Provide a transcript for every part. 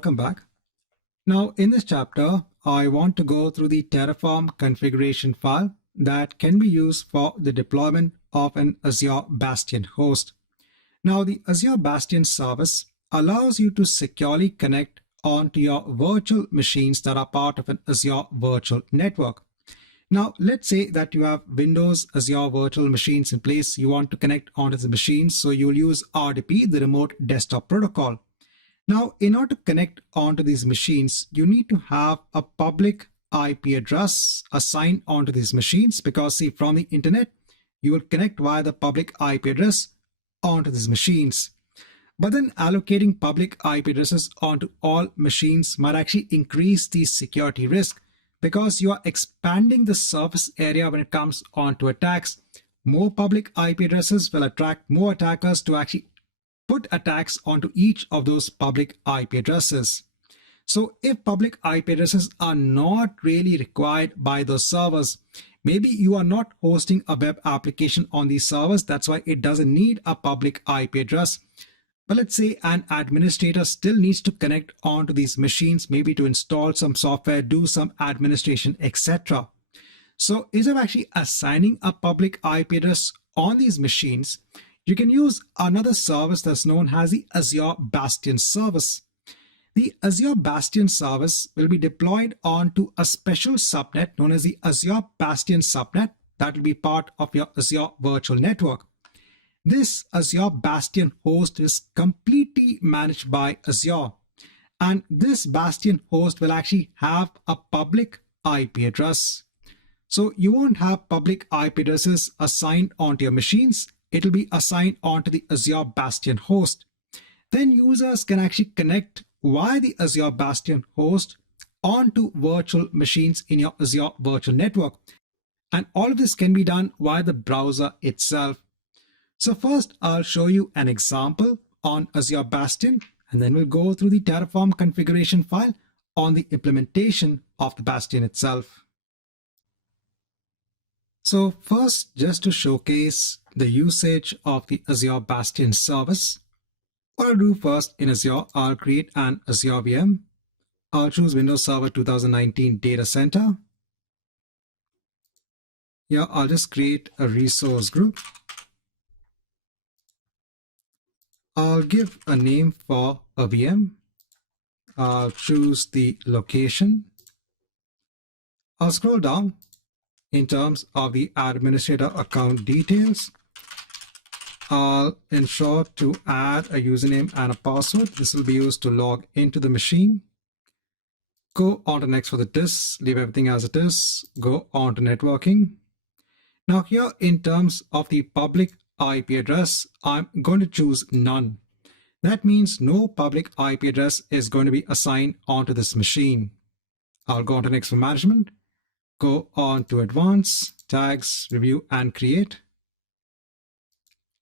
welcome back. Now in this chapter, I want to go through the Terraform configuration file that can be used for the deployment of an Azure Bastion host. Now the Azure Bastion service allows you to securely connect onto your virtual machines that are part of an Azure virtual network. Now let's say that you have Windows Azure virtual machines in place. You want to connect onto the machines, so you'll use RDP, the remote desktop protocol. Now, in order to connect onto these machines, you need to have a public IP address assigned onto these machines because, see, from the internet, you will connect via the public IP address onto these machines. But then allocating public IP addresses onto all machines might actually increase the security risk because you are expanding the surface area when it comes onto attacks. More public IP addresses will attract more attackers to actually put attacks onto each of those public IP addresses. So if public IP addresses are not really required by those servers, maybe you are not hosting a web application on these servers, that's why it doesn't need a public IP address. But let's say an administrator still needs to connect onto these machines, maybe to install some software, do some administration, etc. So instead of actually assigning a public IP address on these machines, you can use another service that's known as the Azure Bastion service. The Azure Bastion service will be deployed onto a special subnet known as the Azure Bastion subnet that will be part of your Azure virtual network. This Azure Bastion host is completely managed by Azure, and this Bastion host will actually have a public IP address. So you won't have public IP addresses assigned onto your machines. It will be assigned onto the Azure Bastion host. Then users can actually connect via the Azure Bastion host onto virtual machines in your Azure virtual network. And all of this can be done via the browser itself. So first, I'll show you an example on Azure Bastion, and then we'll go through the Terraform configuration file on the implementation of the Bastion itself. So first, just to showcase the usage of the Azure Bastion service, what I'll do first in Azure, I'll create an Azure VM. I'll choose Windows Server 2019 Data Center. Here, I'll just create a resource group. I'll give a name for a VM. I'll choose the location. I'll scroll down in terms of the administrator account details. I'll ensure to add a username and a password. This will be used to log into the machine. Go on to next for the disk, leave everything as it is, go on to networking. Now here in terms of the public IP address, I'm going to choose none. That means no public IP address is going to be assigned onto this machine. I'll go on to next for management. Go on to advanced, tags, review, and create.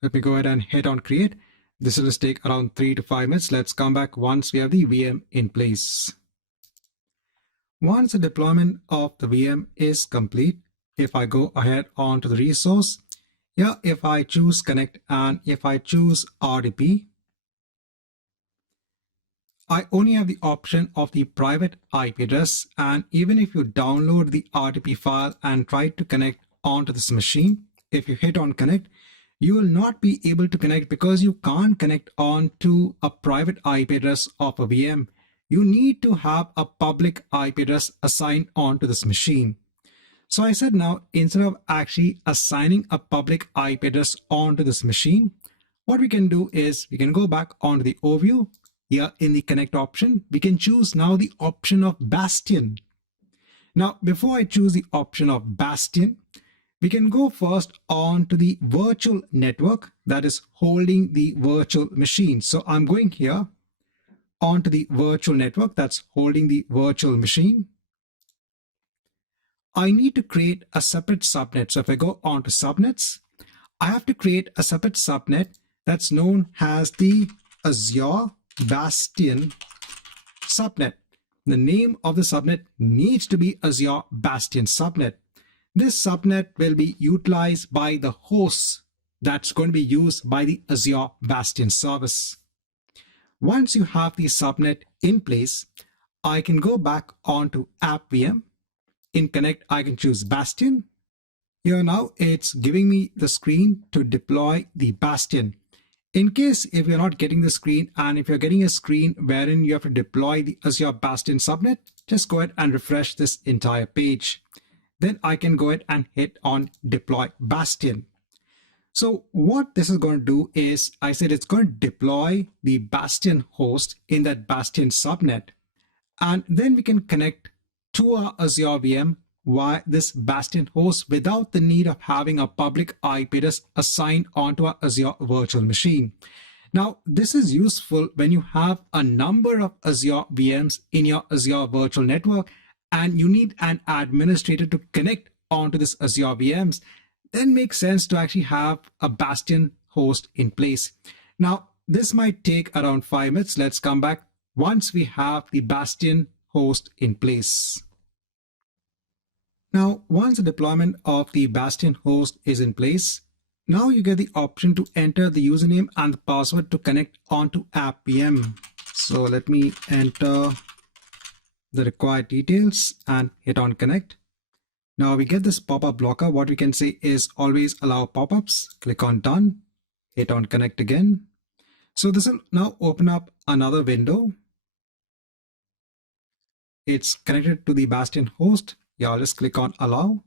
Let me go ahead and hit on create. This will just take around 3 to 5 minutes. Let's come back once we have the VM in place. Once the deployment of the VM is complete, if I go ahead onto the resource, here if I choose connect and if I choose RDP, I only have the option of the private IP address, and even if you download the RDP file and try to connect onto this machine, if you hit on connect, you will not be able to connect because you can't connect onto a private IP address of a VM. You need to have a public IP address assigned onto this machine. So I said now, instead of actually assigning a public IP address onto this machine, what we can do is we can go back onto the overview. Here in the connect option, we can choose now the option of Bastion. Now, before I choose the option of Bastion, we can go first on to the virtual network that is holding the virtual machine. So I'm going here onto the virtual network that's holding the virtual machine. I need to create a separate subnet. So if I go on to subnets, I have to create a separate subnet that's known as the Azure Bastion subnet. The name of the subnet needs to be Azure Bastion subnet. This subnet will be utilized by the hosts that's going to be used by the Azure Bastion service. Once you have the subnet in place, I can go back onto app VM. In Connect, I can choose Bastion. Here now it's giving me the screen to deploy the Bastion. In case if you're not getting the screen and if you're getting a screen wherein you have to deploy the Azure Bastion subnet, just go ahead and refresh this entire page. Then I can go ahead and hit on Deploy Bastion. So what this is going to do is, I said it's going to deploy the Bastion host in that Bastion subnet. And then we can connect to our Azure VM via this Bastion host without the need of having a public IP address assigned onto our Azure virtual machine. Now, this is useful when you have a number of Azure VMs in your Azure virtual network and you need an administrator to connect onto this Azure VMs. Then makes sense to actually have a Bastion host in place. Now, this might take around 5 minutes. Let's come back once we have the Bastion host in place. Now, once the deployment of the Bastion host is in place, now you get the option to enter the username and the password to connect onto App VM. So let me enter the required details and hit on connect. Now we get this pop-up blocker. What we can say is always allow pop-ups. Click on done, hit on connect again. So this will now open up another window. It's connected to the Bastion host. Yeah, I'll just click on allow.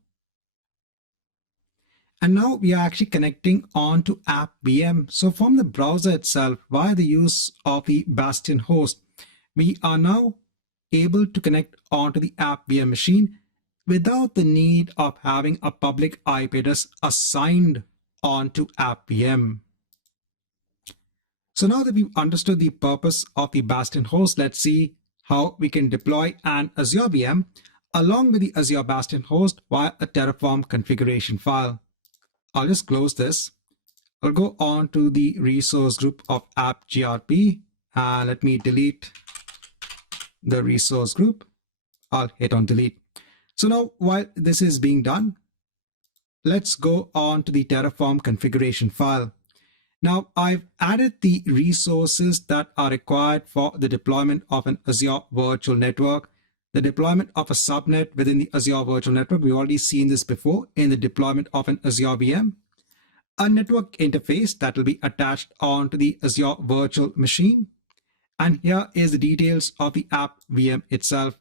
And now we are actually connecting on to App VM. So from the browser itself, via the use of the Bastion host, we are now able to connect onto the App VM machine without the need of having a public IP address assigned onto App VM. So now that we've understood the purpose of the Bastion host, let's see how we can deploy an Azure VM along with the Azure Bastion host via a Terraform configuration file. I'll just close this. I'll go on to the resource group of app grp and let me delete the resource group. I'll hit on delete. So now while this is being done, let's go on to the Terraform configuration file. Now I've added the resources that are required for the deployment of an Azure virtual network, the deployment of a subnet within the Azure virtual network. We've already seen this before in the deployment of an Azure VM, a network interface that will be attached onto the Azure virtual machine. And here is the details of the app VM itself.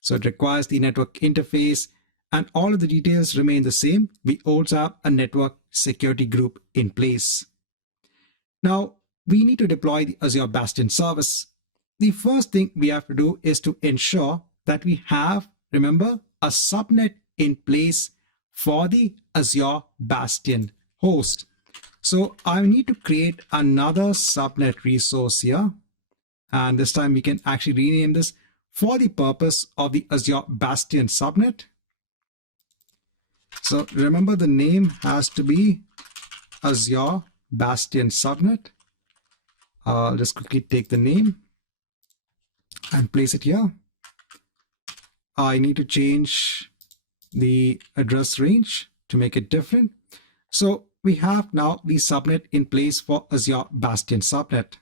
So it requires the network interface and all of the details remain the same. We also have a network security group in place. Now we need to deploy the Azure Bastion service. The first thing we have to do is to ensure that we have, remember, a subnet in place for the Azure Bastion host. So I need to create another subnet resource here. And this time we can actually rename this for the purpose of the Azure Bastion subnet. So remember, the name has to be Azure Bastion subnet. I'll just quickly take the name and place it here. I need to change the address range to make it different. So we have now the subnet in place for Azure Bastion subnet.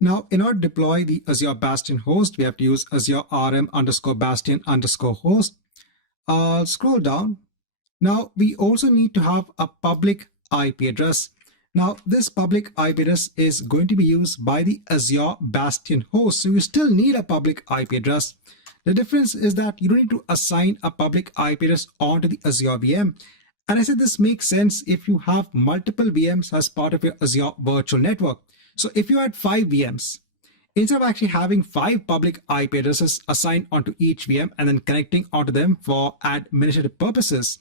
Now, in order to deploy the Azure Bastion host, we have to use Azure RM_Bastion_host. I'll scroll down. Now, we also need to have a public IP address. Now, this public IP address is going to be used by the Azure Bastion host. So you still need a public IP address. The difference is that you don't need to assign a public IP address onto the Azure VM. And I said this makes sense if you have multiple VMs as part of your Azure virtual network. So if you had 5 VMs, instead of actually having 5 public IP addresses assigned onto each VM and then connecting onto them for administrative purposes,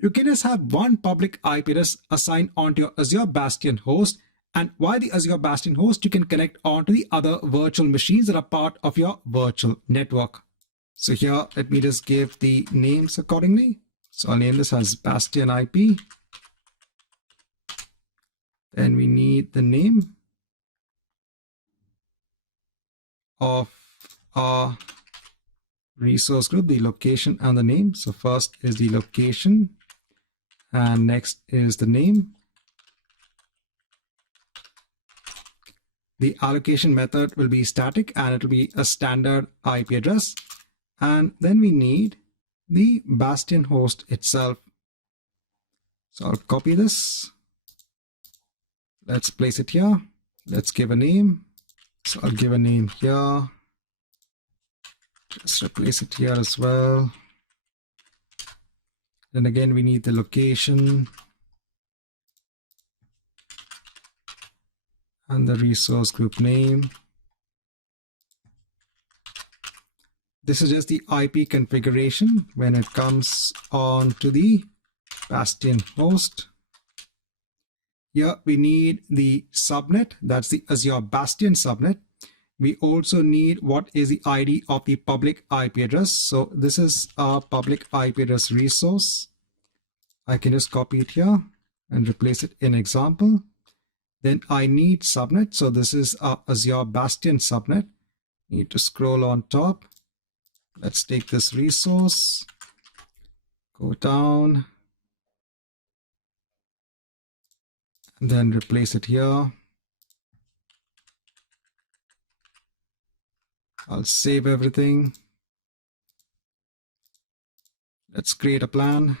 you can just have one public IP address assigned onto your Azure Bastion host. And via the Azure Bastion host, you can connect onto the other virtual machines that are part of your virtual network. So here, let me just give the names accordingly. So I'll name this as Bastion IP. Then we need the name of our resource group, the location and the name. So first is the location and next is the name. The allocation method will be static and it will be a standard IP address. And then we need the Bastion host itself. So I'll copy this. Let's place it here. Let's give a name. So I'll give a name here. Just replace it here as well. Then again, we need the location and the resource group name. This is just the IP configuration when it comes on to the Bastion host. Here we need the subnet, that's the Azure Bastion subnet. We also need what is the ID of the public IP address. So this is our public IP address resource. I can just copy it here and replace it in example. Then I need subnet. So this is our Azure Bastion subnet. Need to scroll on top. Let's take this resource, go down, and then replace it here. I'll save everything. Let's create a plan.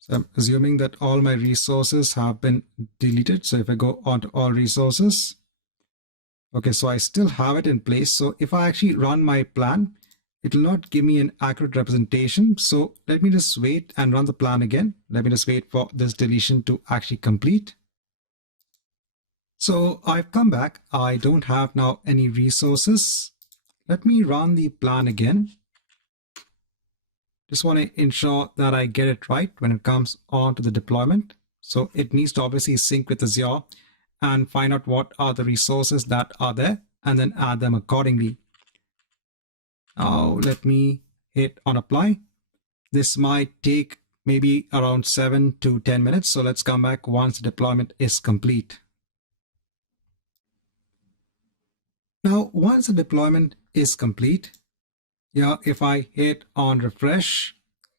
So I'm assuming that all my resources have been deleted. So if I go on to all resources, okay, so I still have it in place. So if I actually run my plan, it will not give me an accurate representation. So let me just wait and run the plan again. Let me just wait for this deletion to actually complete. So I've come back. I don't have now any resources. Let me run the plan again. Just want to ensure that I get it right when it comes on to the deployment. So it needs to obviously sync with Azure and find out what are the resources that are there and then add them accordingly. Now let me hit on apply. This might take maybe around 7 to 10 minutes. So let's come back once the deployment is complete. Now, once the deployment is complete, if I hit on refresh,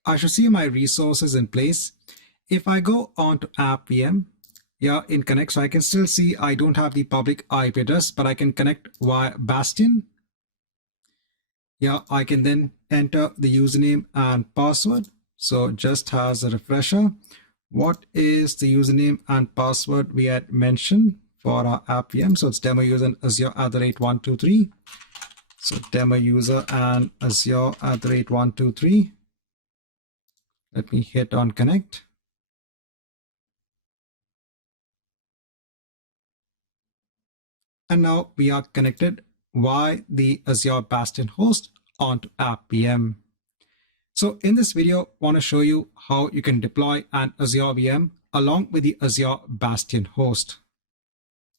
I should see my resources in place. If I go on to app VM, in connect, so I can still see I don't have the public IP address, but I can connect via Bastion. I can then enter the username and password. So just as a refresher, what is the username and password we had mentioned for our app VM? So it's demo user and Azure @123. So demo user and Azure @123. Let me hit on connect. And now we are connected via the Azure Bastion host onto app VM. So in this video, I want to show you how you can deploy an Azure VM along with the Azure Bastion host.